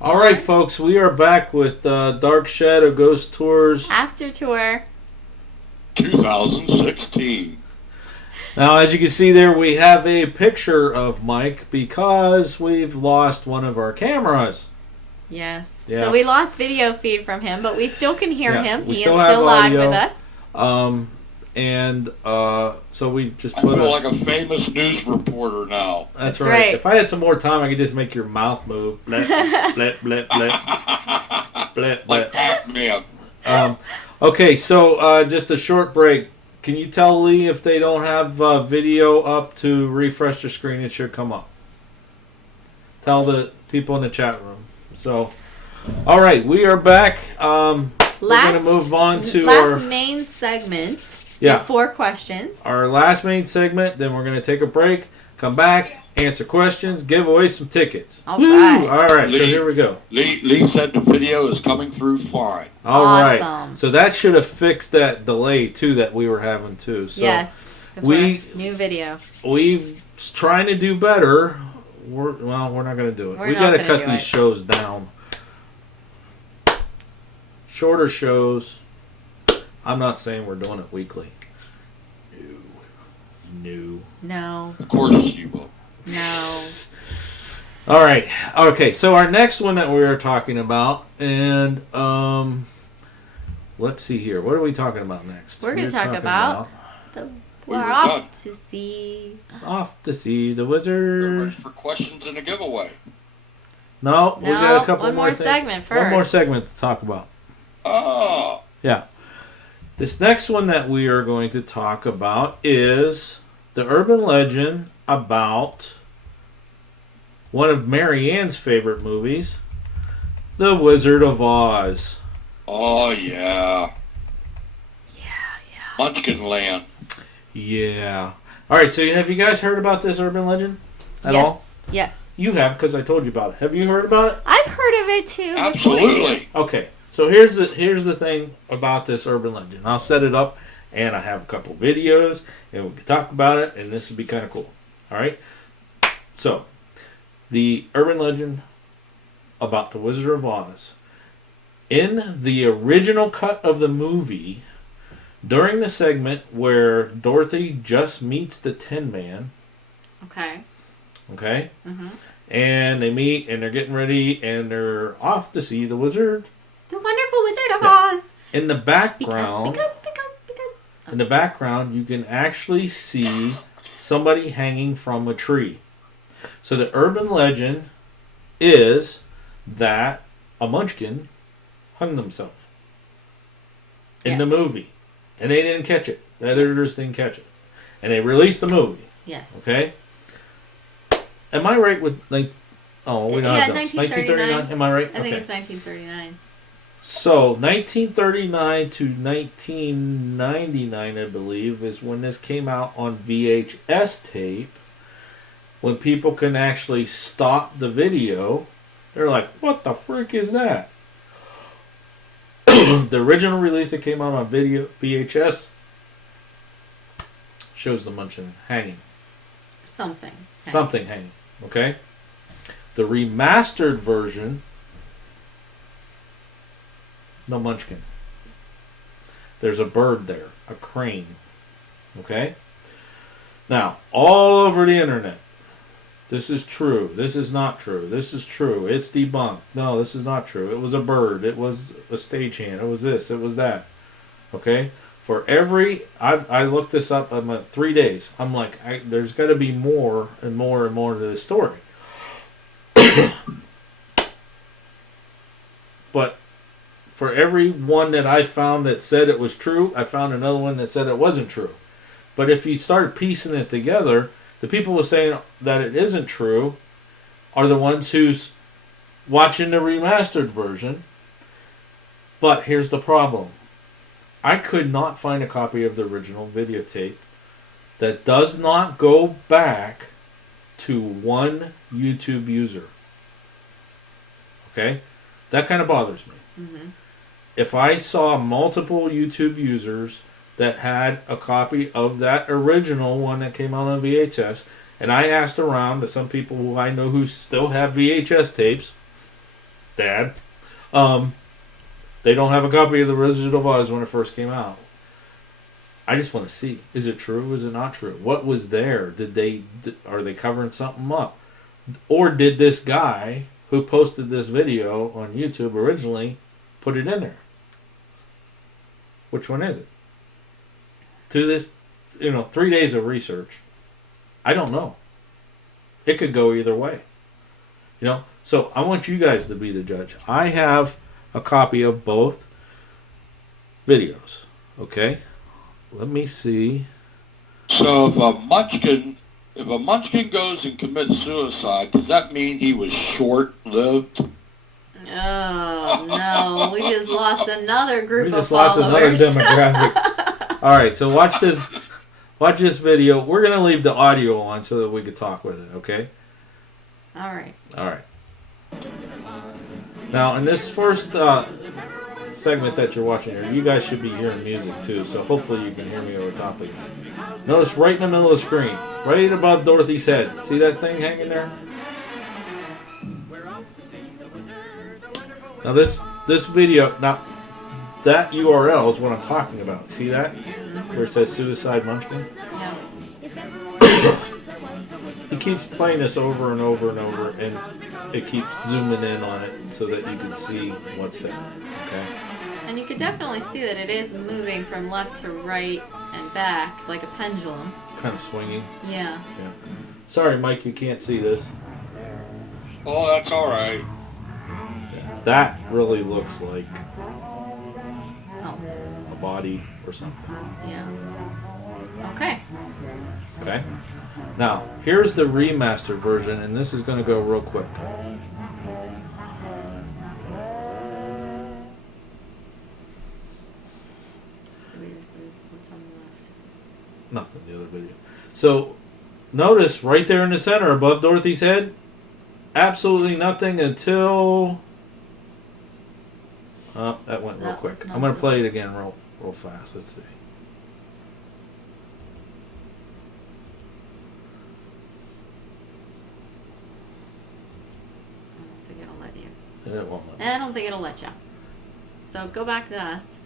All right, folks, we are back with Dark Shadow Ghost Tours After Tour 2016. Now, as you can see there, we have a picture of Mike because we've lost one of our cameras. Yes. Yeah. So we lost video feed from him, but we still can hear him. We He still is still have live audio. with us. So we just I put feel like a famous news reporter now. That's right. right. If I had some more time, I could just make your mouth move. Blip, blip, blip, blip, blip, Like blip. Pac-Man. Okay, so just a short break. Can you tell Lee if they don't have video up to refresh the screen? It should come up. Tell the people in the chat room. So, all right, we are back. We're going to move on to our main segment. Yeah. 4 questions. Our last main segment. Then we're going to take a break, come back, answer questions, give away some tickets. All right. All right, so here we go. Lee said the video is coming through fine. All right. Awesome. So that should have fixed that delay, too, that we were having, too. So Yes. 'Cause we- we're new video. we're trying to do better. We're not going to do it. We're We not got to gonna cut do these it. shows down. Shorter shows. I'm not saying we're doing it weekly. No. No. Of course you will. No. All right. Okay. So our next one that we are talking about, and let's see here. What are we talking about next? We're gonna talk talking about We we're were off done. to see. off to see the They're wizard. ready for questions and a giveaway. No, we got a couple one more things. segment first. One more segment to talk about. Oh, Yeah. This next one that we are going to talk about is the urban legend about one of Mary Ann's favorite movies, The Wizard of Oz. oh yeah. Yeah. Munchkin Land. Yeah. All right, so have you guys heard about this urban legend at Yes. all? Yes. You have, because I told you about it. Have you heard about it? I've heard of it too. Absolutely. Okay, so here's the thing about this urban legend. I'll set it up, and I have a couple videos, and we can talk about it, and this would be kind of cool. All right? So, the urban legend about the Wizard of Oz. In the original cut of the movie, during the segment where Dorothy just meets the Tin Man, Okay. okay? Mm-hmm. And they meet, and they're getting ready, and they're off to see the wizard. The Wonderful Wizard of Yeah. Oz. In the background, Because. in the background, you can actually see somebody hanging from a tree. So the urban legend is that a Munchkin hung themselves in the Yes. movie, and they didn't catch it. The editors didn't catch it, and they released the movie. Yes. Okay. Am I right with like? Oh, we don't Yeah, have those. 1939. Am I right? I think Okay. it's 1939. So 1939 to 1999, I believe, is when this came out on VHS tape. When people can actually stop the video, they're like, "What the frick is that?" The original release that came out on video VHS shows the Munchkin hanging. Something. Something hanging. Okay? The remastered version, no Munchkin. There's a bird there, a crane. Okay? Now, all over the internet, this is true. This is not true. This is true. It's debunked. No, this is not true. It was a bird. It was a stagehand. It was this. It was that. Okay? For every, I looked this up in 3 days. I'm like, there's got to be more and more and more to this story. But for every one that I found that said it was true, I found another one that said it wasn't true. But if you start piecing it together, the people who are saying that it isn't true are the ones who's watching the remastered version. But here's the problem. I could not find a copy of the original videotape that does not go back to one YouTube user. Okay? That kind of bothers me. Mm-hmm. If I saw multiple YouTube users that had a copy of that original one that came out on VHS, and I asked around to some people who I know who still have VHS tapes, Dad. They don't have a copy of the Wizard of Oz when it first came out. I just want to see. Is it true? Is it not true? What was there? Are they covering something up? Or did this guy who posted this video on YouTube originally put it in there? Which one is it? To this, 3 days of research, I don't know. It could go either way. So I want you guys to be the judge. I have a copy of both videos. Okay? Let me see. So if a Munchkin goes and commits suicide, does that mean he was short-lived? Oh, no. We just lost another group We of just lost another followers. demographic. All right, so watch this video. We're going to leave the audio on so that we can talk with it, okay? All right. All right. Now, in this first segment that you're watching here, you guys should be hearing music too, so hopefully you can hear me over top of this. Notice right in the middle of the screen, right above Dorothy's head. See that thing hanging there? Now this video, now that URL is what I'm talking about. See that? Where it says Suicide Munchkin? Yeah. He keeps playing this over and over and over, and it keeps zooming in on it so that you can see what's there. Okay? And you can definitely see that it is moving from left to right and back like a pendulum. Kind of swinging. Yeah. Yeah. Sorry, Mike, you can't see this. Oh, that's all right. Yeah. That really looks like Something. a body or something. Yeah. Okay. Okay? Now, here's the remastered version, and this is going to go real quick. Maybe this is what's on the left. Nothing, the other video. So, notice right there in the center above Dorothy's head, absolutely nothing until... Oh, that went real That quick. was I'm not going to good. play it again real fast. Let's see. I don't think it'll let you. It won't let me. I don't think it'll let you. So go back to us.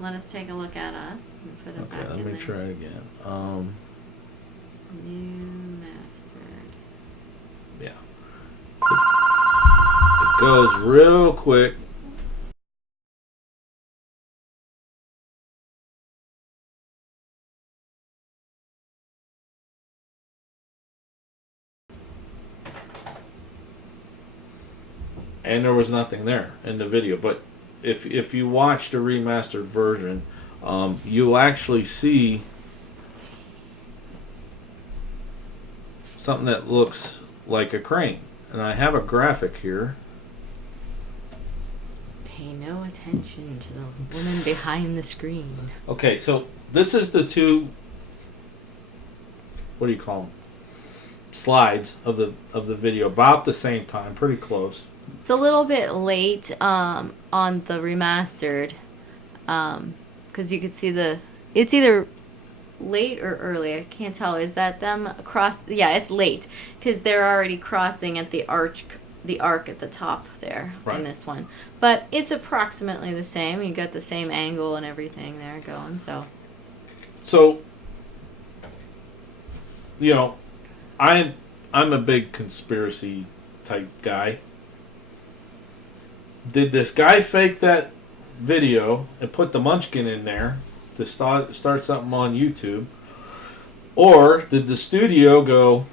Let us take a look at us and put it Okay, back let in me there. try it again. New mastered. Yeah. It goes real quick. And there was nothing there in the video. But if you watch the remastered version, you'll actually see something that looks like a crane. And I have a graphic here. Pay no attention to the woman behind the screen. Okay, so this is the two, what do you call them? Slides of the video, about the same time, pretty close. It's a little bit late on the remastered, because you can see it's either late or early. I can't tell. Is that them across? Yeah, it's late because they're already crossing at the arc at the top there Right. in this one. But it's approximately the same. You got the same angle and everything there going. So I'm a big conspiracy type guy. Did this guy fake that video and put the Munchkin in there to start something on YouTube? Or did the studio go,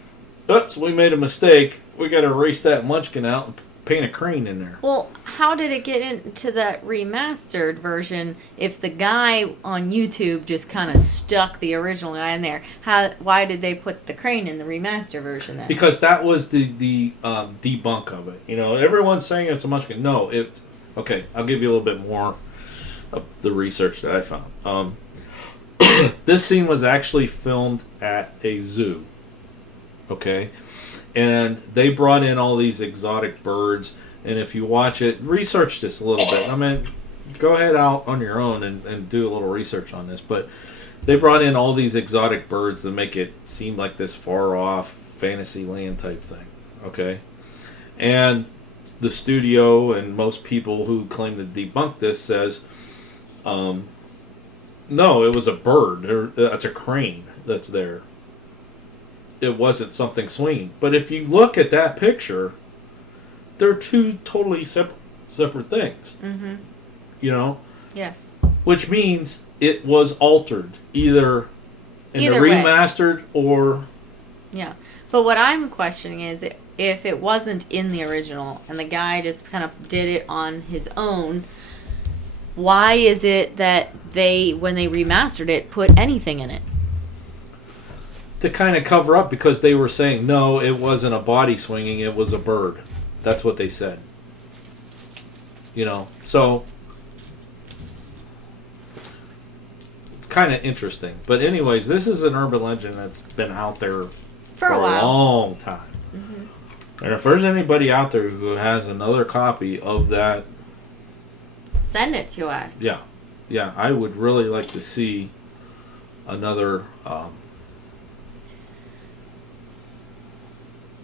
oops, we made a mistake, we got to erase that Munchkin out and paint a crane in there? well, how did it get into that remastered version if the guy on YouTube just kind of stuck the original guy in there? Why did they put the crane in the remaster version then? Because that was the debunk of it. Everyone's saying it's a Munchkin. No, it's... Okay, I'll give you a little bit more of the research that I found. This scene was actually filmed at a zoo. Okay? And they brought in all these exotic birds. And if you watch it, research this a little bit. I mean, go ahead out on your own and do a little research on this. But they brought in all these exotic birds to make it seem like this far off fantasy land type thing. Okay? And the studio and most people who claim to debunk this says, no, it was a bird. That's a crane that's there. It wasn't something swinging. But if you look at that picture, they're two totally separate things. Mm-hmm. You know? Yes. Which means it was altered, either in the remastered or... Yeah. But what I'm questioning is if it wasn't in the original and the guy just kind of did it on his own, why is it that they, when they remastered it, put anything in it? To kind of cover up, because they were saying, no, it wasn't a body swinging, it was a bird. That's what they said. You know, so... It's kind of interesting. But anyways, this is an urban legend that's been out there for a long time. Mm-hmm. And if there's anybody out there who has another copy of that... Send it to us. Yeah. Yeah, I would really like to see another...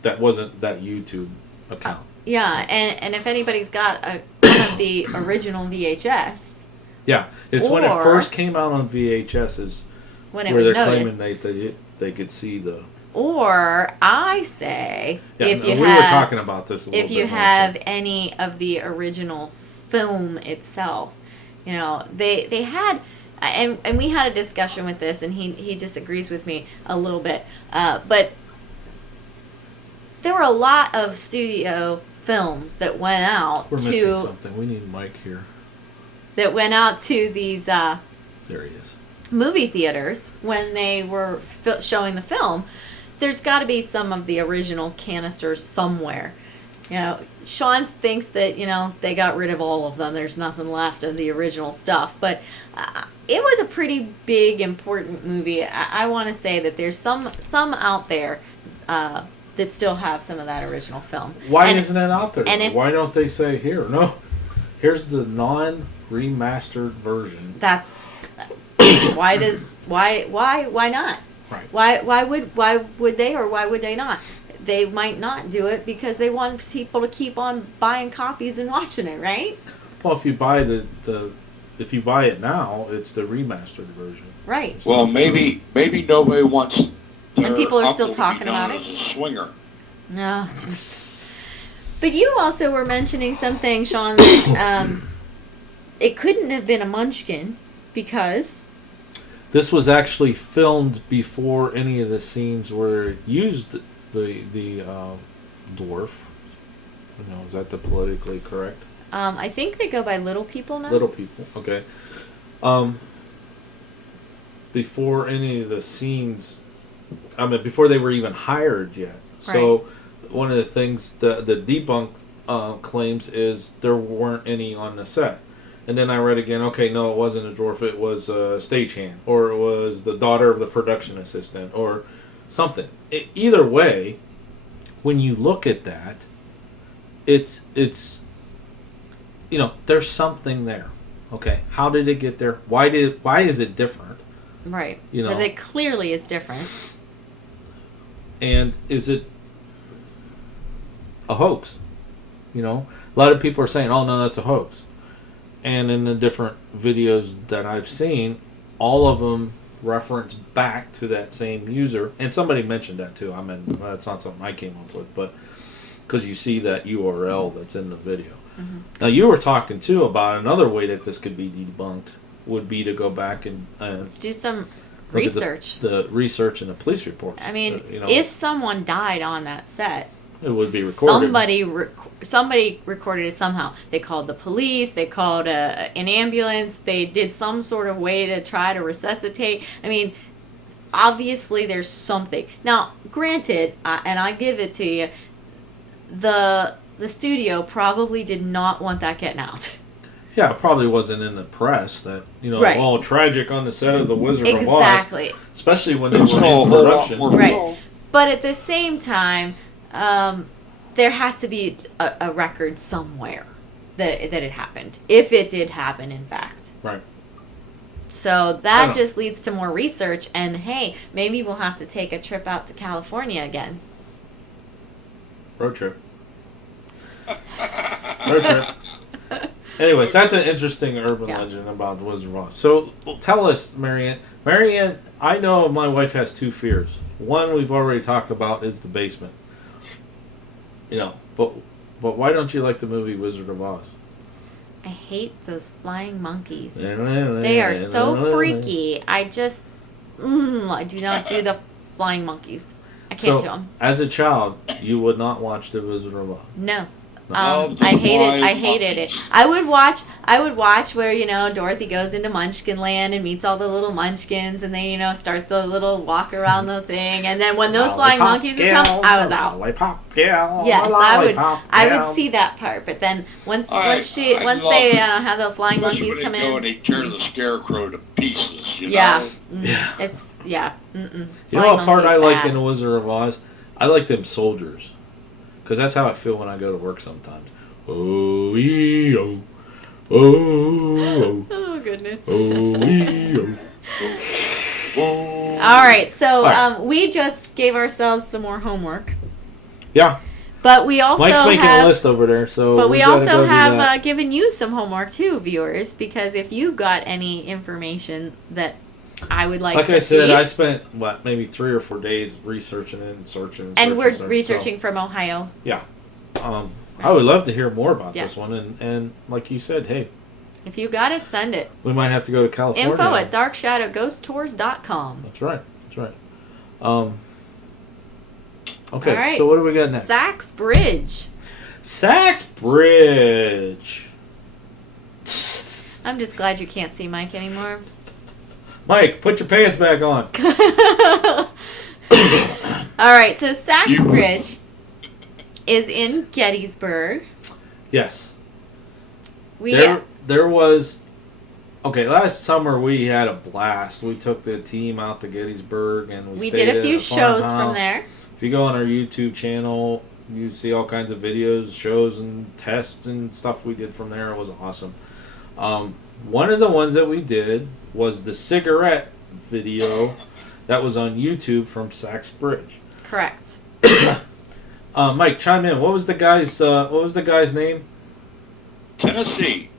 that wasn't that YouTube account. Yeah, and if anybody's got one of the original VHS... Yeah, it's when it first came out on VHS is when it where was they're noticed. claiming they could see the... Or I say, yeah, if you we have, were talking about this a little if bit you more, have so. any of the original film itself, you know, they had, and we had a discussion with this, and he disagrees with me a little bit, but there were a lot of studio films that went out We're to missing something. We need Mike here. that went out to these There he is. movie theaters when they were showing the film. There's got to be some of the original canisters somewhere. You know, Sean thinks that, you know, they got rid of all of them. There's nothing left of the original stuff. But it was a pretty big, important movie. I want to say that there's some out there that still have some of that original film. Why isn't it out there? And why don't they say, here, no, here's the non-remastered version. That's... why not? Right. Why would they, or why would they not? They might not do it because they want people to keep on buying copies and watching it, right? Well, if you buy if you buy it now, it's the remastered version. Right. Well, maybe nobody wants. And people are still uncle to be talking known about it. as a swinger. No. But you also were mentioning something, Sean, that it couldn't have been a Munchkin because... This was actually filmed before any of the scenes where used the dwarf. No, is that the politically correct? I think they go by Little People now. Little People, okay. Before any of the scenes, before they were even hired yet. So one of the things the debunk claims is there weren't any on the set. And then I read again, okay, no, it wasn't a dwarf, it was a stagehand, or it was the daughter of the production assistant, or something. Either way, when you look at that, it's you know, there's something there. Okay, how did it get there? Why is it different? Right. You know, because it clearly is different. And is it a hoax? You know, a lot of people are saying, "Oh no, that's a hoax." And in the different videos that I've seen, all of them reference back to that same user. And somebody mentioned that too. That's not something I came up with, but because you see that URL that's in the video. Mm-hmm. Now, you were talking too about another way that this could be debunked would be to go back and let's do some research. The research and the police reports. I mean, you know, if someone died on that set, it would be recorded. Somebody recorded it somehow. They called the police. They called an ambulance. They did some sort of way to try to resuscitate. I mean, obviously there's something. Now, granted, and I give it to you, the studio probably did not want that getting out. Yeah, it probably wasn't in the press that, you know, right. all tragic on the set of The Wizard of Oz. Exactly. Especially when they were in production. Right. But at the same time, there has to be a record somewhere that it happened. If it did happen, in fact. Right. So that just leads to more research. And, hey, maybe we'll have to take a trip out to California again. Road trip. Road trip. Anyways, that's an interesting urban legend about the Wizard of Oz. So, tell us, Marianne. Marianne, I know my wife has two fears. One we've already talked about is the basement. You know, but why don't you like the movie Wizard of Oz? I hate those flying monkeys. They are so freaky. I just, I do not do the flying monkeys. I can't do them. As a child, you would not watch the Wizard of Oz. No. I hated it. I would watch where, you know, Dorothy goes into Munchkin land and meets all the little munchkins, and they, you know, start the little walk around the thing, and then when those flying monkeys would come, I was out. Yes, I would see that part, but then once they have the flying monkeys come in, and they tear the scarecrow to pieces. You know? It's You know what part I like in the Wizard of Oz? I like them soldiers. Because that's how I feel when I go to work sometimes. Oh, goodness. Oh, All right, so we just gave ourselves some more homework. Yeah. But we also Mike's making a list over there, so. But we also have given you some homework too, viewers, because if you got any information that I would like to see. Like I said, I spent, maybe 3 or 4 days researching and searching. And we're researching from Ohio. Yeah. I would love to hear more about this one. And like you said, hey. If you got it, send it. We might have to go to California. info@darkshadowghosttours.com. That's right. Okay, all right. So what do we got next? Sach's Bridge. Sach's Bridge. I'm just glad you can't see Mike anymore. Mike, put your pants back on. All right, so Sach's Bridge is in Gettysburg. Yes. There was... Okay, last summer we had a blast. We took the team out to Gettysburg and we did a few shows from there. If you go on our YouTube channel, you see all kinds of videos, shows, and tests and stuff we did from there. It was awesome. One of the ones that we did was the cigarette video that was on YouTube from Sach's Bridge. Correct. Mike, chime in. What was the guy's name? Tennessee.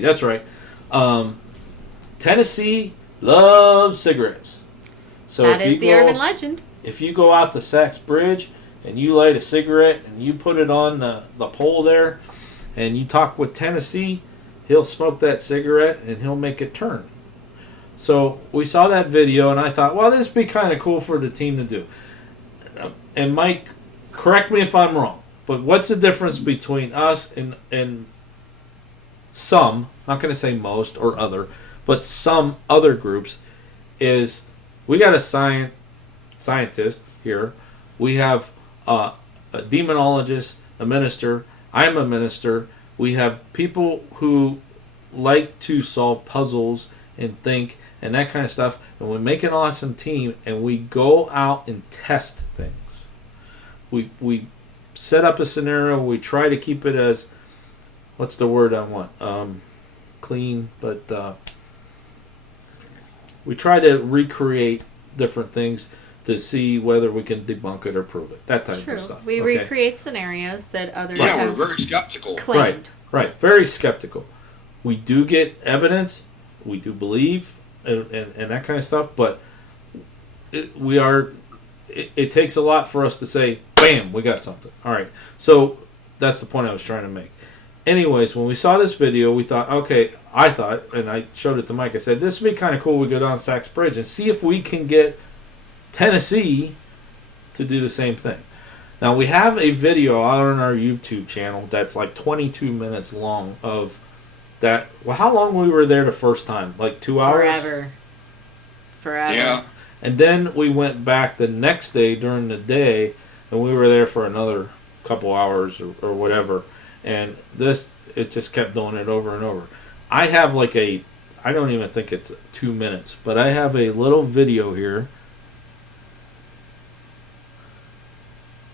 That's right. Tennessee loves cigarettes. So that is the urban legend. If you go out to Sach's Bridge and you light a cigarette and you put it on the pole there and you talk with Tennessee, he'll smoke that cigarette and he'll make it turn. So we saw that video and I thought, well, this would be kind of cool for the team to do. And Mike, correct me if I'm wrong, but what's the difference between us and some, not going to say most or other, but some other groups is we got a scientist here. We have a demonologist, a minister. I'm a minister. We have people who like to solve puzzles and think and that kind of stuff. And we make an awesome team and we go out and test things. We set up a scenario. We try to keep it as, what's the word I want? Clean, but we try to recreate different things to see whether we can debunk it or prove it. That type of stuff. We recreate scenarios that others have we're very skeptical. claimed. Right. Very skeptical. We do get evidence. We do believe and that kind of stuff, but it takes a lot for us to say, bam, we got something. All right. So that's the point I was trying to make. Anyways, when we saw this video, we thought, okay, and I showed it to Mike, I said, this would be kind of cool. We go down Sach's Bridge and see if we can get Tennessee to do the same thing. Now, we have a video out on our YouTube channel that's like 22 minutes long of that. Well, how long we were there the first time? Like 2 hours? Forever. Yeah. And then we went back the next day during the day, and we were there for another couple hours or whatever. And it just kept doing it over and over. I have I don't even think it's 2 minutes, but I have a little video here.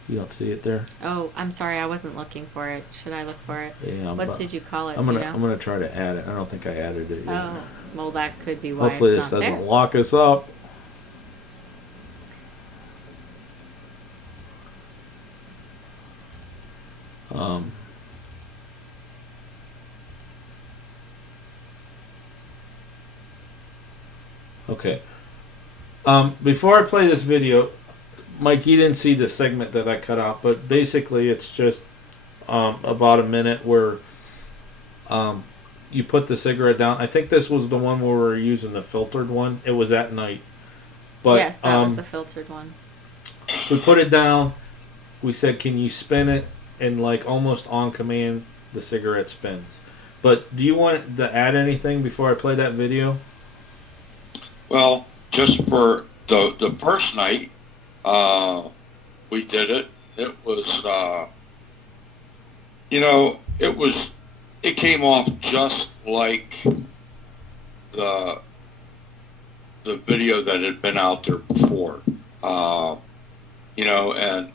You don't see it there? Oh, I'm sorry. I wasn't looking for it. Should I look for it? Yeah. What did you call it? I'm gonna try to add it. I don't think I added it yet. Oh, well, that could be why Hopefully it's this not doesn't there. lock us up. Okay. Before I play this video, Mike, you didn't see the segment that I cut out, but basically it's just about a minute where you put the cigarette down. I think this was the one where we were using the filtered one. It was at night. But, yes, that was the filtered one. We put it down. We said, can you spin it? And like almost on command, the cigarette spins. But do you want to add anything before I play that video? Well, just for the first night, we did it. It was, it came off just like the video that had been out there before. And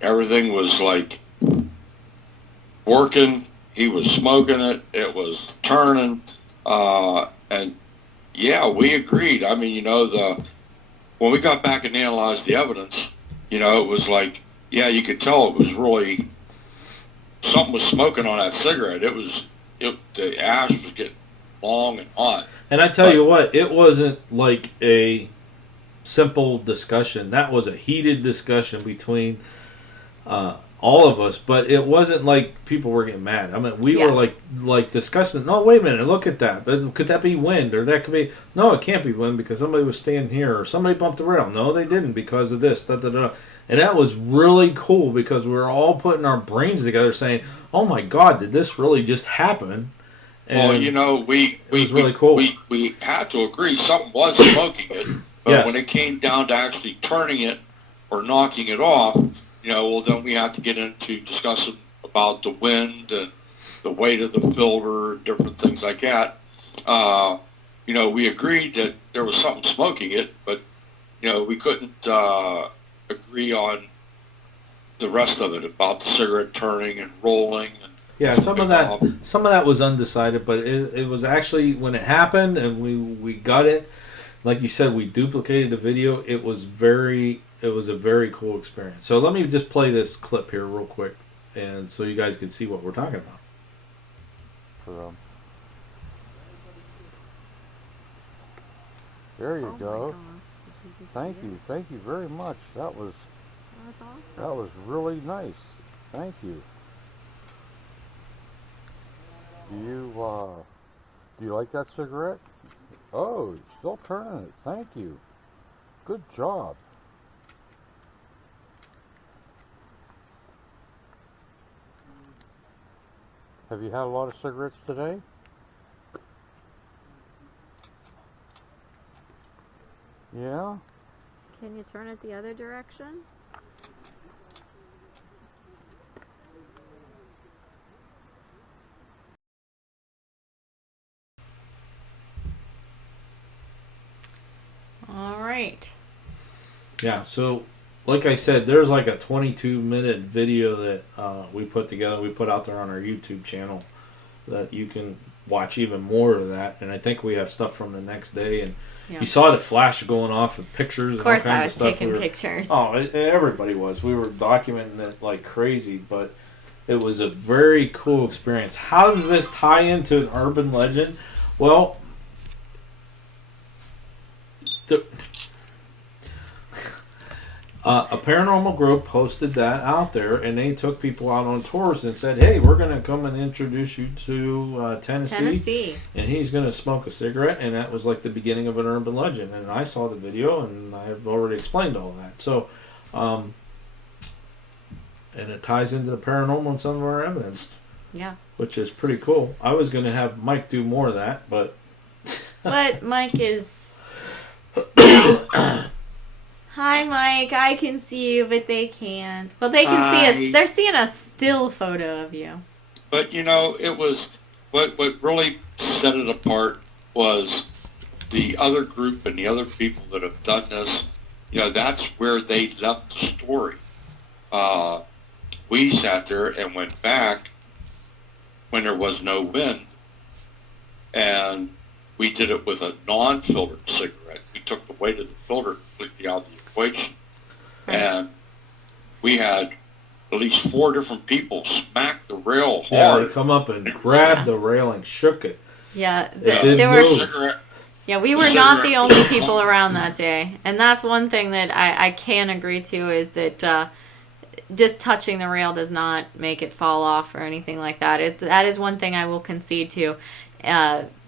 everything was like working. He was smoking it. It was turning. And yeah, we agreed. I mean, when we got back and analyzed the evidence, it was like, yeah, you could tell it was really something was smoking on that cigarette. The ash was getting long and hot. And I tell you what, it wasn't like a simple discussion. That was a heated discussion between all of us, but it wasn't like people were getting mad. I mean, we were like discussing, no, wait a minute, look at that. But could that be wind? Or that could be, no, it can't be wind because somebody was standing here or somebody bumped the rail. No, they didn't because of this. Da, da, da. And that was really cool because we were all putting our brains together saying, oh my God, did this really just happen? And it was really cool. We had to agree something was smoking it, but when it came down to actually turning it or knocking it off, then we had to get into discussing about the wind and the weight of the filter and different things like that. We agreed that there was something smoking it, but, we couldn't agree on the rest of it about the cigarette turning and rolling. And yeah, some of that was undecided, but it was actually, when it happened and we got it, like you said, we duplicated the video. It was a very cool experience. So let me just play this clip here real quick, and so you guys can see what we're talking about. There you go. Thank you very much. That was really nice. Thank you. Do you like that cigarette? Oh, still turning it. Thank you. Good job. Have you had a lot of cigarettes today? Yeah? Can you turn it the other direction? All right. Yeah, so like I said, there's like a 22-minute video that we put together. We put out there on our YouTube channel that you can watch even more of that. And I think we have stuff from the next day. And you saw the flash going off with pictures. Of course, and all I kinds was of stuff. taking pictures. Oh, everybody was. We were documenting it like crazy, but it was a very cool experience. How does this tie into an urban legend? Well, a paranormal group posted that out there, and they took people out on tours and said, hey, we're going to come and introduce you to Tennessee. And he's going to smoke a cigarette, and that was like the beginning of an urban legend. And I saw the video, and I've already explained all that. So, and it ties into the paranormal and some of our evidence. Yeah. Which is pretty cool. I was going to have Mike do more of that, but... But Mike is... Hi, Mike. I can see you, but they can't. Well, they can see us. They're seeing a still photo of you. But, it was... What really set it apart was the other group and the other people that have done this. That's where they left the story. We sat there and went back when there was no wind. And we did it with a non-filtered cigarette. We took the weight of the filter completely out of the equation. And we had at least 4 different people smack the rail hard. Yeah, they come up and grab the railing, shook it. Yeah, It didn't move. Yeah, we were not the only people around that day. And that's one thing that I can agree to is that just touching the rail does not make it fall off or anything like that. That is one thing I will concede to.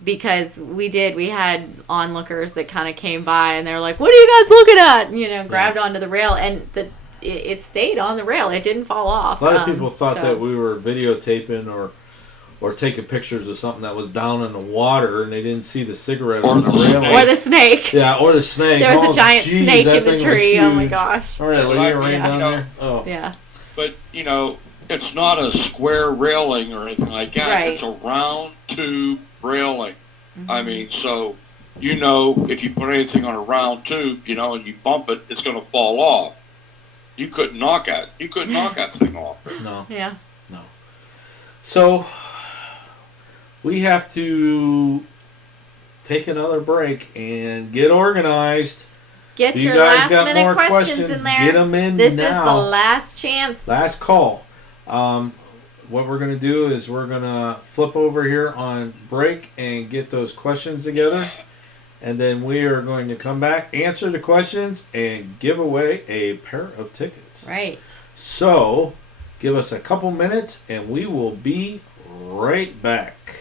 Because we had onlookers that kind of came by and they're like, "What are you guys looking at?" You know, grabbed onto the rail, and it stayed on the rail. It didn't fall off. A lot of people thought that we were videotaping or taking pictures of something that was down in the water, and they didn't see the cigarette on the rail. Or the snake. Yeah, or the snake. There was a giant snake in the tree. Oh my gosh. All right, lady, rain down there. Oh. Yeah. But, it's not a square railing or anything like that. Right. It's a round tube railing. Mm-hmm. I mean, so, if you put anything on a round tube, and you bump it, it's going to fall off. You couldn't knock that thing off. No. Yeah. No. So, we have to take another break and get organized. Get your last minute questions in there. Get them in This now. is the last chance. Last call. What we're going to do is we're going to flip over here on break and get those questions together. And then we are going to come back, answer the questions, and give away a pair of tickets. Right. So, give us a couple minutes, and we will be right back.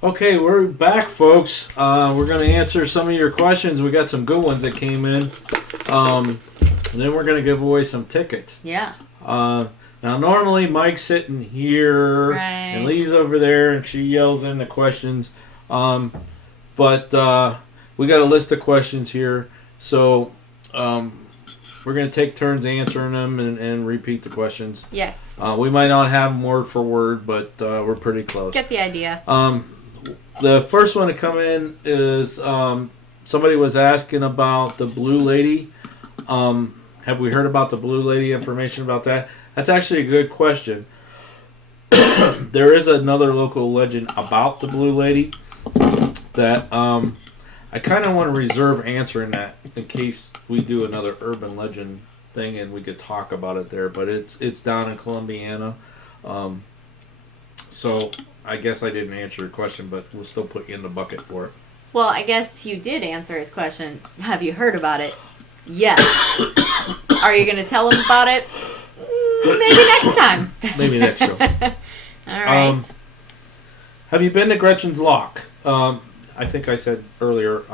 Okay, we're back, folks. We're going to answer some of your questions. We got some good ones that came in. And then we're going to give away some tickets. Yeah. Now, normally Mike's sitting here and Lee's over there, and she yells in the questions. But we got a list of questions here. So we're going to take turns answering them and repeat the questions. Yes. We might not have them word for word, but we're pretty close. Get the idea. The first one to come in is somebody was asking about the Blue Lady. Have we heard about the Blue Lady, information about that? That's actually a good question. There is another local legend about the Blue Lady that I kind of want to reserve answering that in case we do another urban legend thing and we could talk about it there. But it's down in Columbiana. So I guess I didn't answer your question, but we'll still put you in the bucket for it. Well, I guess you did answer his question. Have you heard about it? Yes. Are you going to tell him about it? Maybe next time. Maybe next show. All right. Have you been to Gretchen's Lock? I think I said earlier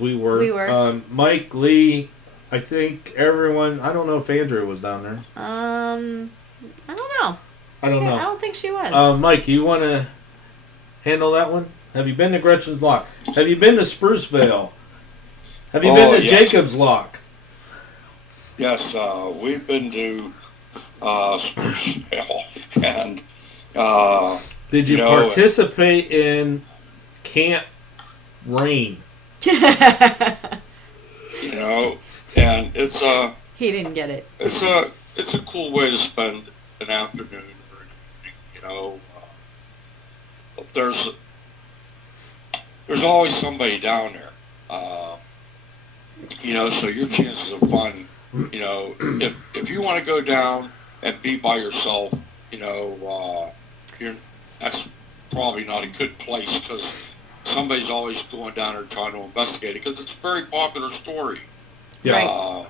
we were. We were. Mike, Lee, I think everyone. I don't know if Andrea was down there. I don't know. I don't know. I don't think she was. Mike, you want to handle that one? Have you been to Gretchen's Lock? Have you been to Sprucevale? Have you been to Jacob's Lock? Yes, we've been to Sprucevale, and did you participate in Camp Rain? And it's he didn't get it. It's a cool way to spend an afternoon. There's always somebody down there. So your chances of fun. If you want to go down and be by yourself, that's probably not a good place because somebody's always going down there trying to investigate it because it's a very popular story. Yeah. Right.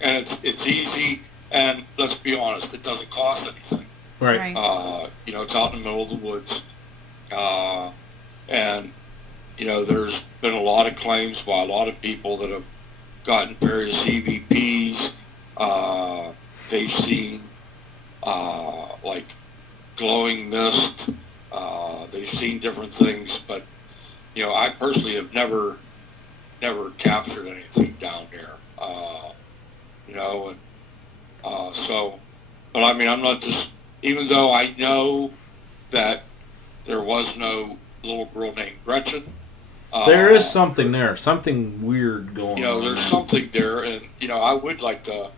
And it's easy, and let's be honest, it doesn't cost anything. Right. It's out in the middle of the woods, and there's been a lot of claims by a lot of people that have gotten various EVPs. They've seen like glowing mist. They've seen different things, but I personally have never captured anything down there. But I mean, I'm not just. Even though I know that there was no little girl named Gretchen. There is something there, something weird going on. There's something there, and I would like to,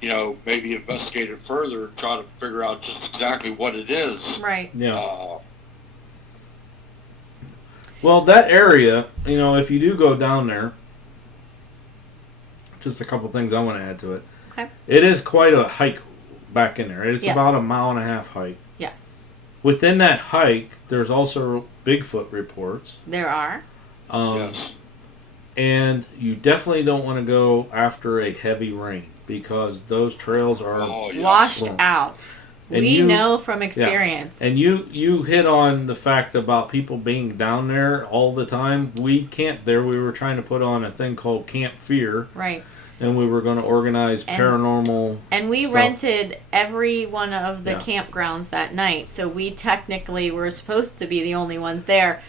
maybe investigate it further and try to figure out just exactly what it is. Right. Yeah. Well, that area, if you do go down there, just a couple things I want to add to it. Okay. It is quite a hike back in there. It's Yes. about a 1.5 mile hike. Yes. Within that hike, there's also Bigfoot reports. There are. Yes. And you definitely don't want to go after a heavy rain because those trails are washed out. And we know from experience. Yeah. And you hit on the fact about people being down there all the time. We camped there. We were trying to put on a thing called Camp Fear. Right. And we were going to organize paranormal And we stuff. rented every one of the campgrounds that night. So we technically were supposed to be the only ones there.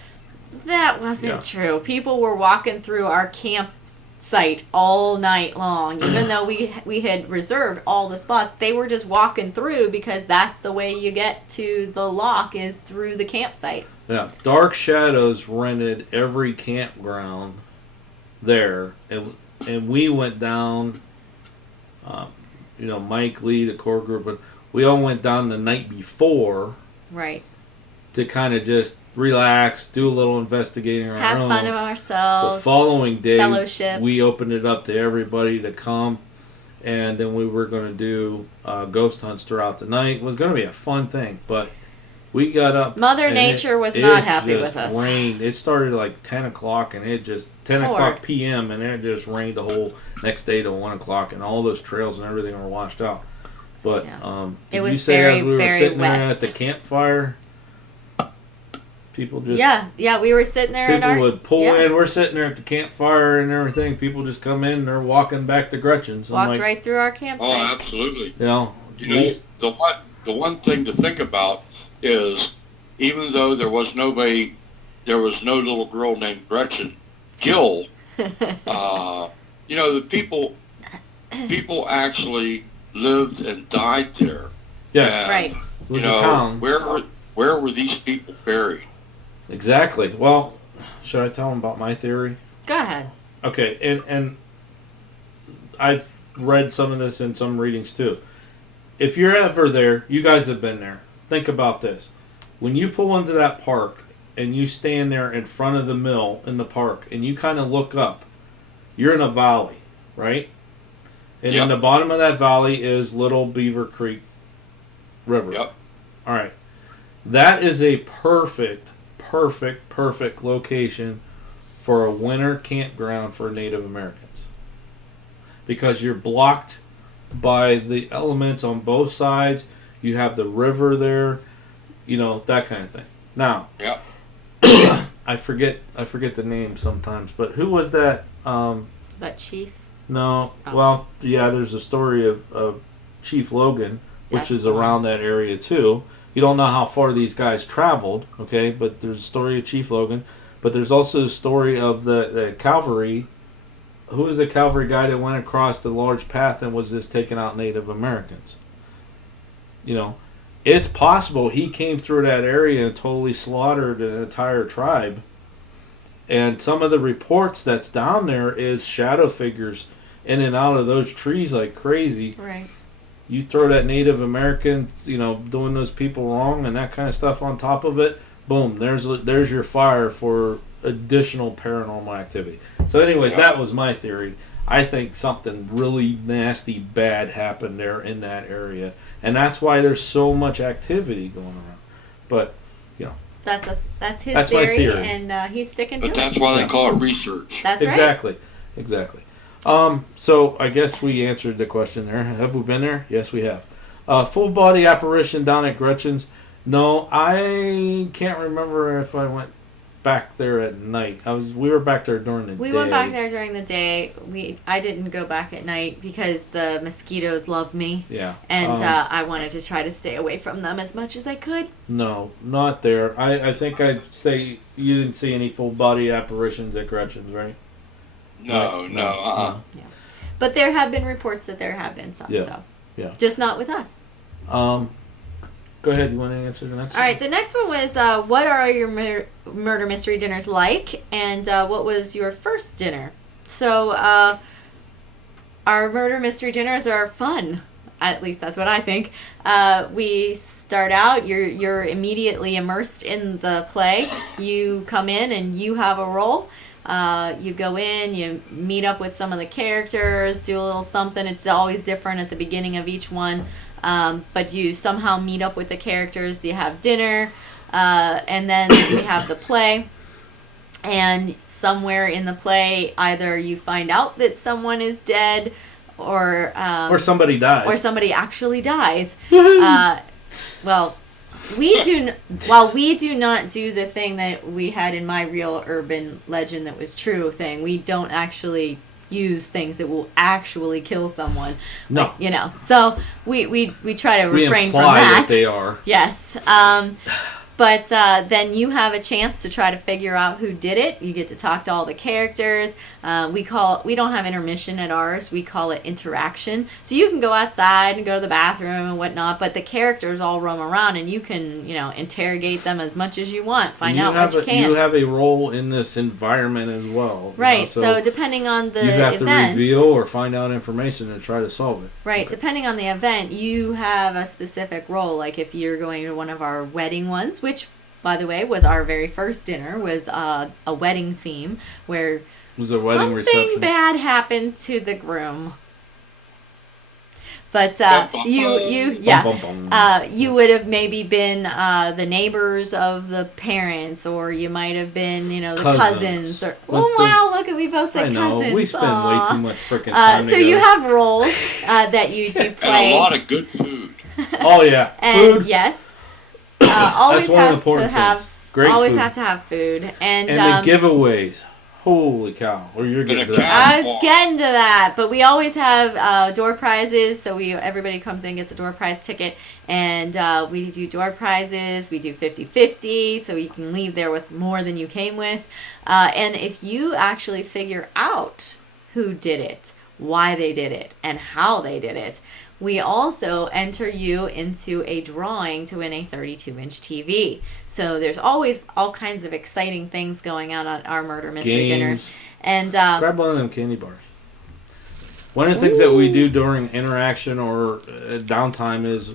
That wasn't true. People were walking through our campsite all night long. Even though we had reserved all the spots, they were just walking through because that's the way you get to the lock is through the campsite. Yeah. Dark Shadows rented every campground there. And we went down, Mike, Lee, the core group, and we all went down the night before. Right. To kind of just relax, do a little investigating on our own. Have fun of ourselves. The following day, fellowship. We opened it up to everybody to come, and then we were going to do ghost hunts throughout the night. It was going to be a fun thing, but we got up. Mother Nature was not happy with us. It rained. It started like 10 o'clock, and it just 10 o'clock p.m. and it just rained the whole next day till 1 o'clock, and all those trails and everything were washed out. But it was you say very, as we were very sitting wet. there at the campfire, People just yeah. We were sitting there. People would pull in. We're sitting there at the campfire and everything. People just come in. And they're walking back to Gretchen's. Walked right through our campsite. Oh, absolutely. You know, the one thing to think about is, even though there was no little girl named Gretchen Gill. The people actually lived and died there. Yes, and, right. It was a town. Where were these people buried? Exactly. Well, should I tell them about my theory? Go ahead. Okay, and I've read some of this in some readings too. If you're ever there, you guys have been there. Think about this. When you pull into that park and you stand there in front of the mill in the park and you kind of look up, you're in a valley, right? And in the bottom of that valley is Little Beaver Creek River. Yep. All right. That is a perfect location for a winter campground for Native Americans. Because you're blocked by the elements on both sides. You have the river there, that kind of thing. Now, I forget the name sometimes, but who was that? That chief? No. Oh. Well, yeah, there's a story of Chief Logan, which is around that area too. You don't know how far these guys traveled, okay? But there's a story of Chief Logan. But there's also a story of the cavalry. Who was the cavalry guy that went across the large path and was just taking out Native Americans? It's possible he came through that area and totally slaughtered an entire tribe. And some of the reports that's down there is shadow figures in and out of those trees like crazy. Right. You throw that Native American, doing those people wrong and that kind of stuff on top of it, boom, there's your fire for additional paranormal activity. So anyways, that was my theory. I think something really nasty bad happened there in that area. And that's why there's so much activity going around. But, That's his my theory. and he's sticking to it. But that's why they call it research. That's right. Exactly. So I guess we answered the question there. Have we been there? Yes, we have. Full body apparition down at Gretchen's. No, I can't remember if I went back there at night. We were back there during the day. We went back there during the day. I didn't go back at night because the mosquitoes love me. Yeah. And I wanted to try to stay away from them as much as I could. No, not there. I think I'd say you didn't see any full body apparitions at Gretchen's, right? No. Yeah. But there have been reports that there have been some. So just not with us. Go ahead. You want to answer the next one? All right. The next one was, what are your murder mystery dinners like? And what was your first dinner? So our murder mystery dinners are fun. At least that's what I think. We start out, you're immediately immersed in the play. You come in and you have a role. You go in, you meet up with some of the characters, do a little something. It's always different at the beginning of each one. But you somehow meet up with the characters. You have dinner, and then we have the play. And somewhere in the play, either you find out that someone is dead, or somebody dies, or somebody actually dies. Well, we do not do the thing that we had in my real urban legend that was true thing. We don't actually use things that will actually kill someone. No. So we try to refrain from that. They are. Yes. But then you have a chance to try to figure out who did it. You get to talk to all the characters. We don't have intermission at ours. We call it interaction. So you can go outside and go to the bathroom and whatnot, but the characters all roam around and you can, interrogate them as much as you want. Find out what you can. You have a role in this environment as well. Right. So depending on the event, you have to reveal or find out information and try to solve it. Right. Depending on the event, you have a specific role. Like if you're going to one of our wedding ones, which, by the way, was our very first dinner, was a wedding theme where something bad happened to the groom. But you would have maybe been the neighbors of the parents, or you might have been, the cousins. Or look at, we both said cousins. I know, we spend way too much freaking time so together. you have roles that you do play. And a lot of good food. Oh yeah, and food. Yes. Always That's one of the have important to have things. Great Always food. have to have food. And the giveaways. Holy cow. Or you're getting to that. I was getting to that. But we always have door prizes. So everybody comes in, gets a door prize ticket. And we do door prizes. We do 50-50. So you can leave there with more than you came with. And if you actually figure out who did it, why they did it, and how they did it, we also enter you into a drawing to win a 32-inch TV. So there's always all kinds of exciting things going on at our murder mystery dinners. And grab one of them candy bars. One of the things that we do during interaction or downtime is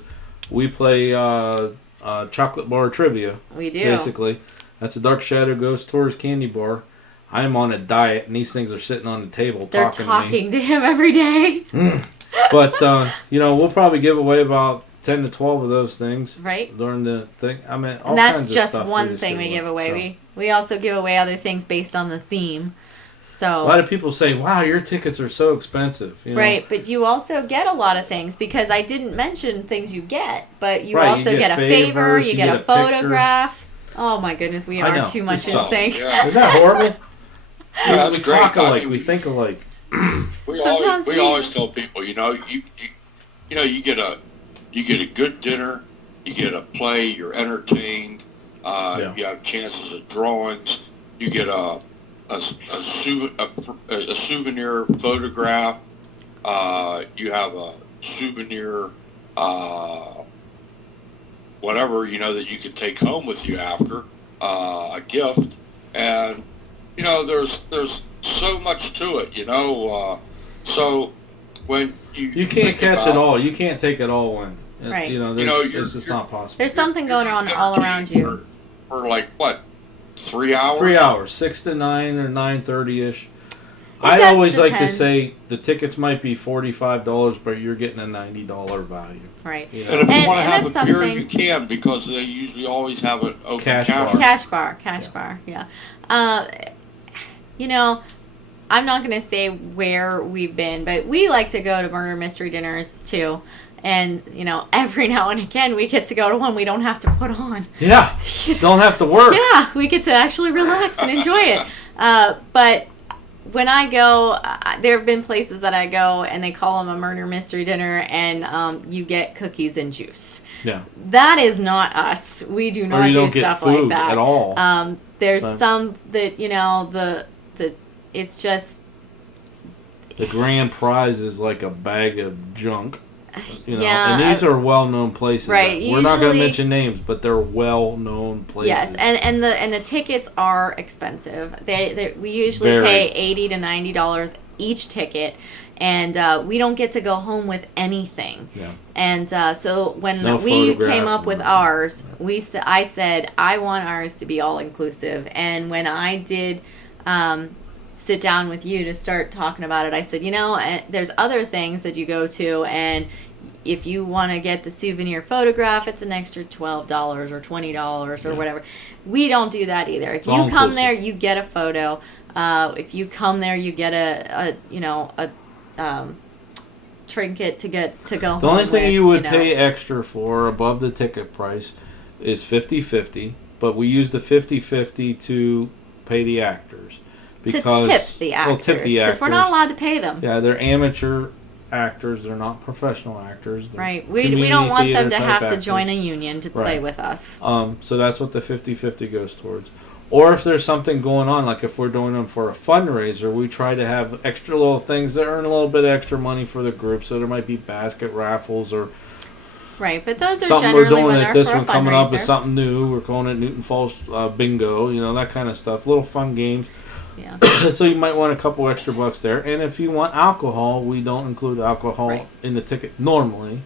we play chocolate bar trivia. We do. Basically, that's a dark shadow goes towards candy bar. I'm on a diet, and these things are sitting on the table They're talking to him every day. But, we'll probably give away about 10 to 12 of those things. Right. During the thing. I mean, all and that's kinds of just stuff one thing we give away. So. We also give away other things based on the theme. So a lot of people say, wow, your tickets are so expensive. Right, but you also get a lot of things because I didn't mention things you get, but you also get a favor, you get a photograph. Oh my goodness, we are too much in sync. Yeah. Isn't that horrible? Yeah, we that's great. talk alike, we think alike. We always tell people, you get a good dinner, you get a play, you're entertained, you have chances at drawings, you get a souvenir photograph, you have a souvenir whatever that you can take home with you after a gift, and there's so much to it, so when you can't catch it all, you can't take it all in. Right. It's just not possible. There's something going on all around you. For like what, 3 hours? 3 hours, 6 to 9 or 9:30ish. I always like to say the tickets might be $45, but you're getting a $90 value. Right. And if you want to have a beer, you can, because they usually always have an open cash bar. Cash bar. Yeah. I'm not going to say where we've been, but we like to go to murder mystery dinners too. And, every now and again we get to go to one we don't have to put on. Yeah. Don't have to work. Yeah. We get to actually relax and enjoy it. But when I go, there have been places that I go and they call them a murder mystery dinner, and you get cookies and juice. Yeah. That is not us. We do not do stuff like that at all. There's some that it's just the grand prize is like a bag of junk. Yeah, and these are well-known places. Right. We're not going to mention names, but they're well-known places. Yes, and the tickets are expensive. We usually pay $80 to $90 each ticket, and we don't get to go home with anything. Yeah. And so when we came up with ours, I said I want ours to be all-inclusive. And when I did sit down with you to start talking about it, I said, there's other things that you go to, and if you want to get the souvenir photograph, it's an extra $12 or $20 or whatever. We don't do that either. If you come there, you get a photo. If you come there, you get a trinket to go home. The only thing you would pay extra extra for above the ticket price is 50-50, but we use the 50-50 to pay the actors. Because, to tip the actors. Because we're not allowed to pay them. Yeah, they're amateur actors. They're not professional actors. Right. We don't want them to have to join a union to play with us. So that's what the 50-50 goes towards. Or if there's something going on, like if we're doing them for a fundraiser, we try to have extra little things that earn a little bit of extra money for the group. So there might be basket raffles or... Right, but those are something generally we're doing when at they're this for one a coming up is fundraiser. something new. We're calling it Newton Falls Bingo, that kind of stuff. Little fun games. Yeah. So you might want a couple extra bucks there. And if you want alcohol, we don't include alcohol in the ticket normally.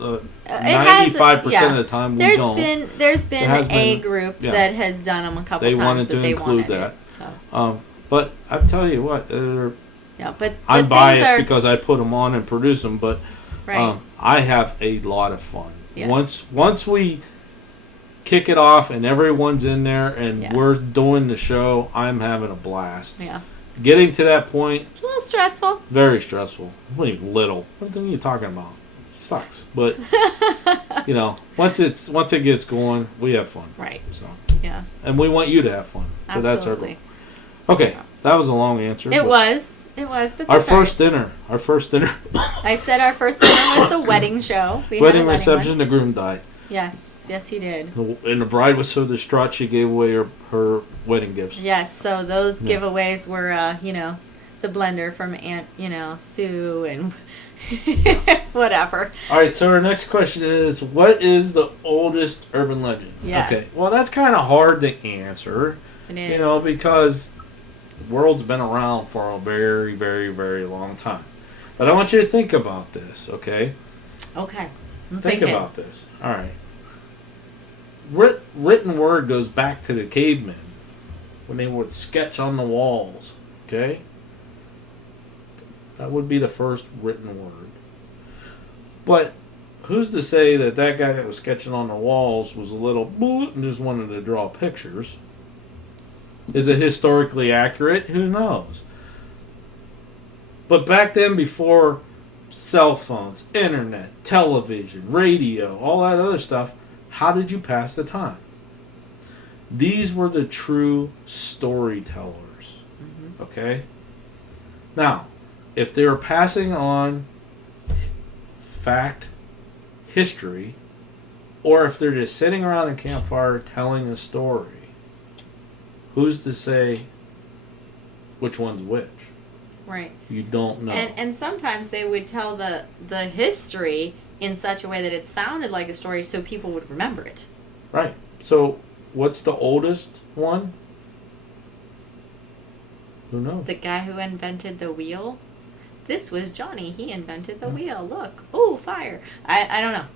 95% of the time we don't. There's been a group that has done them a couple times. Wanted to include that. So. But I tell you what, but I'm biased because I put them on and produce them, but I have a lot of fun. Yes. Once we kick it off and everyone's in there and we're doing the show, I'm having a blast. Yeah. Getting to that point, it's a little stressful. Very stressful. What are you, little? What are you talking about? sucks. But you know, once it gets going, we have fun. Right. So Yeah. and we want you to have fun. So that's our goal. Absolutely. Okay, that was a long answer. It was, but Our that's all right. first dinner. I said our first dinner was the wedding show. We had a Wedding one. reception. The groom died. Yes, he did. And the bride was so distraught she gave away her wedding gifts. Yes, so those Yeah. giveaways were, the blender from Aunt, Sue and whatever. All right, so our next question is, what is the oldest urban legend? Yes. Okay, well, that's kind of hard to answer, It is. because the world's been around for a very, very, very long time. But I want you to think about this, okay? Okay. I'm Think thinking. about this. All right. Written word goes back to the cavemen when they would sketch on the walls, okay? That would be the first written word. But who's to say that guy that was sketching on the walls was a little boot and just wanted to draw pictures? Is it historically accurate? Who knows? But back then, before cell phones, internet, television, radio, all that other stuff, how did you pass the time? These were the true storytellers. Okay? Now, if they were passing on fact, history, or if they're just sitting around a campfire telling a story, who's to say which one's which? Right. You don't know. And sometimes they would tell the history in such a way that it sounded like a story so people would remember it. Right. So, what's the oldest one? Who knows? The guy who invented the wheel? This was Johnny. He invented the wheel. Look. Oh, fire. I don't know.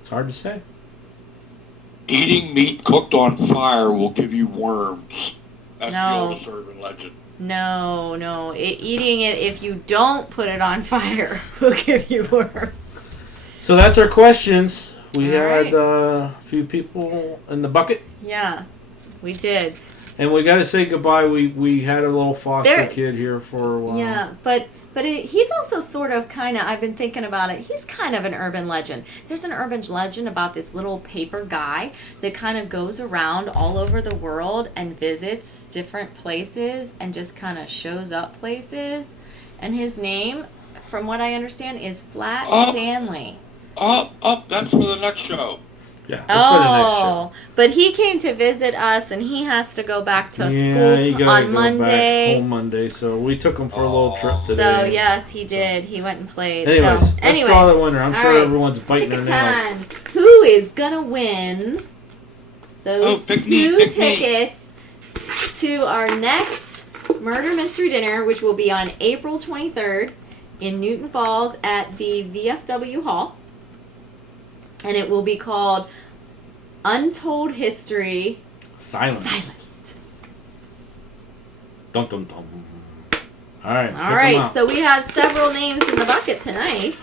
It's hard to say. Eating meat cooked on fire will give you worms. That's the No. oldest urban legend. No. Eating it if you don't put it on fire will give you worms. So that's our questions. We All had right. a few people in the bucket. Yeah, we did. And we got to say goodbye. We had a little foster There- kid here for a while. Yeah, but he's also sort of kind of, I've been thinking about it, he's kind of an urban legend. There's an urban legend about this little paper guy that kind of goes around all over the world and visits different places and just kind of shows up places. And his name, from what I understand, is Flat Oh. Stanley. That's for the next show. Yeah, that's for the next show. But he came to visit us, and he has to go back to He school gotta on go Monday. Back home Monday, so we took him for a little trip today. So yes, he did. He went and played. Anyways, so, let's draw the winner. I'm all sure right. everyone's biting Pick their a nails. time. Who is gonna win those pick me, two pick me. tickets to our next murder mystery dinner, which will be on April 23rd in Newton Falls at the VFW Hall, and it will be called Untold History Silence. Silenced. Dum dum dum. All right. All right, so we have several names in the bucket tonight.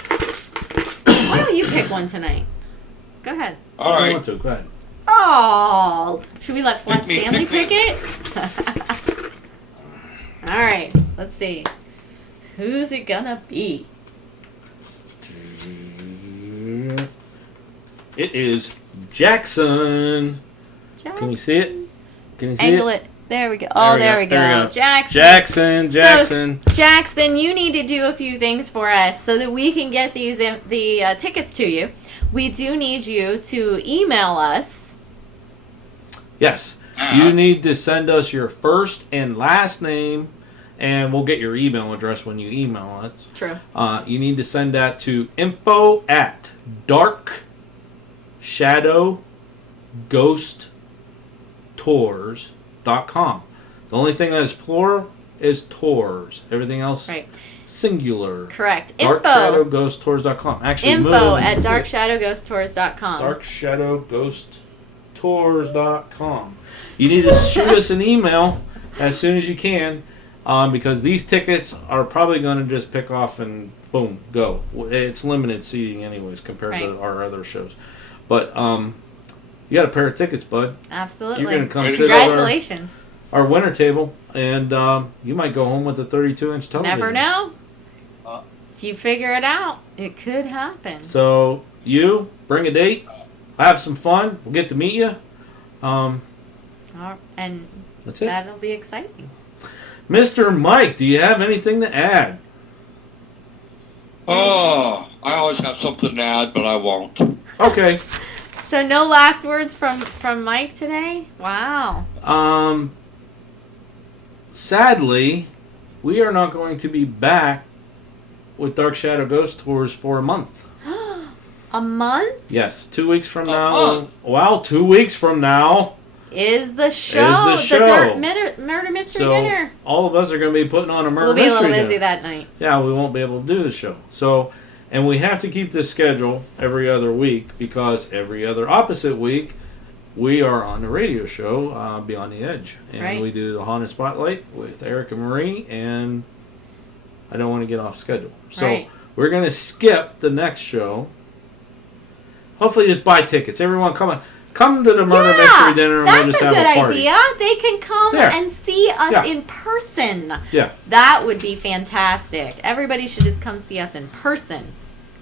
Why don't you pick one tonight? Go ahead. All I right. want to. Go ahead. Oh, should we let Flat Pick me, Stanley pick pick it? All right, let's see. Who's it gonna be? It is Jackson. Can you see it? Can you see Angle it? it. There we go. Oh, there we go. Jackson. So, Jackson, you need to do a few things for us so that we can get the tickets to you. We do need you to email us. Yes. You need to send us your first and last name, and we'll get your email address when you email us. True. You need to send that to info@darkshadowghosttours.com. The only thing that is plural is tours. Everything else Right. singular. Correct. darkshadowghosttours.com. Actually, info@darkshadowghosttours.com. darkshadowghosttours.com. You need to shoot us an email as soon as you can, because these tickets are probably going to just pick off and boom, go. It's limited seating anyways compared to our other shows. But you got a pair of tickets, bud. Absolutely. You're going to come sit Congratulations. at our winner table, and you might go home with a 32-inch television. Never know. If you figure it out, it could happen. So you bring a date, have some fun. We'll get to meet you. And that's it. That'll be exciting. Mr. Mike, do you have anything to add? Oh, I always have something to add, but I won't. Okay. So no last words from Mike today? Wow. Sadly, we are not going to be back with Dark Shadow Ghost Tours for a month. A month? Yes, 2 weeks from now. Wow, 2 weeks from now Is the show. The Dark Murder Mystery Dinner. All of us are going to be putting on a murder We'll be mystery a little busy dinner. that night. Yeah, we won't be able to do the show. So, and we have to keep this schedule every other week because every other opposite week we are on the radio show, Beyond the Edge. And we do the Haunted Spotlight with Eric and Marie, and I don't want to get off schedule. So we're going to skip the next show. Hopefully just buy tickets. Everyone come to the Murder Mystery Dinner and we'll just have a party. That's a good idea. They can come and see us in person. Yeah. That would be fantastic. Everybody should just come see us in person.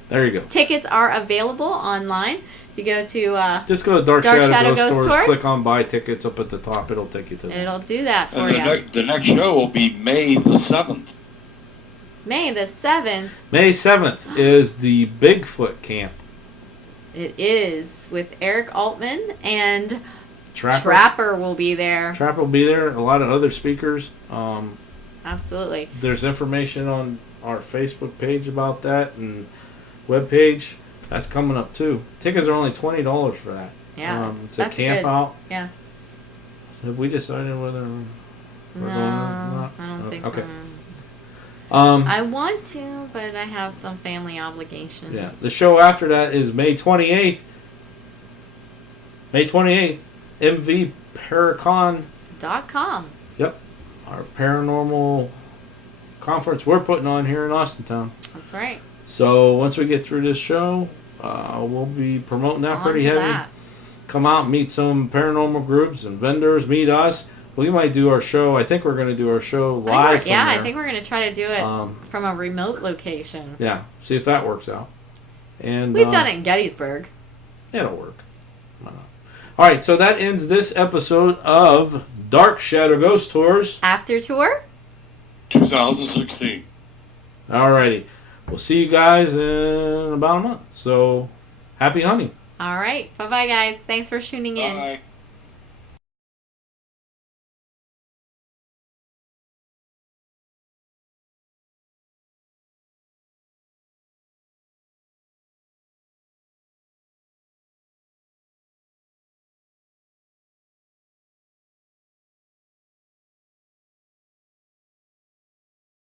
There you go. Tickets are available online. You go to just go to Dark Shadow Ghost Tours, click on buy tickets up at the top. It'll take you to that. It'll do that for you. The next show will be May the 7th. May the 7th. May 7th is the Bigfoot Camp. It is with Eric Altman and Trapper will be there. Trapper will be there. A lot of other speakers. Absolutely. There's information on our Facebook page about that and webpage. That's coming up too. Tickets are only $20 for that. Yeah, it's that's a camp good. out. Yeah. Have we decided whether we're going or not? I don't think. Okay. I want to, but I have some family obligations. Yeah. The show after that is May 28th. May 28th. MVParacon.com. Yep. Our paranormal conference we're putting on here in Austintown. That's right. So once we get through this show, we'll be promoting that pretty heavy. That. Come out, meet some paranormal groups and vendors, meet us. We might do our show. I think we're going to do our show live from there. I think we're going to try to do it from a remote location. Yeah, see if that works out. And we've done it in Gettysburg. It'll work. Why not? All right, so that ends this episode of Dark Shadow Ghost Tours. After tour? 2016. All righty. We'll see you guys in about a month. So, happy hunting. All right. Bye-bye, guys. Thanks for tuning in. Bye.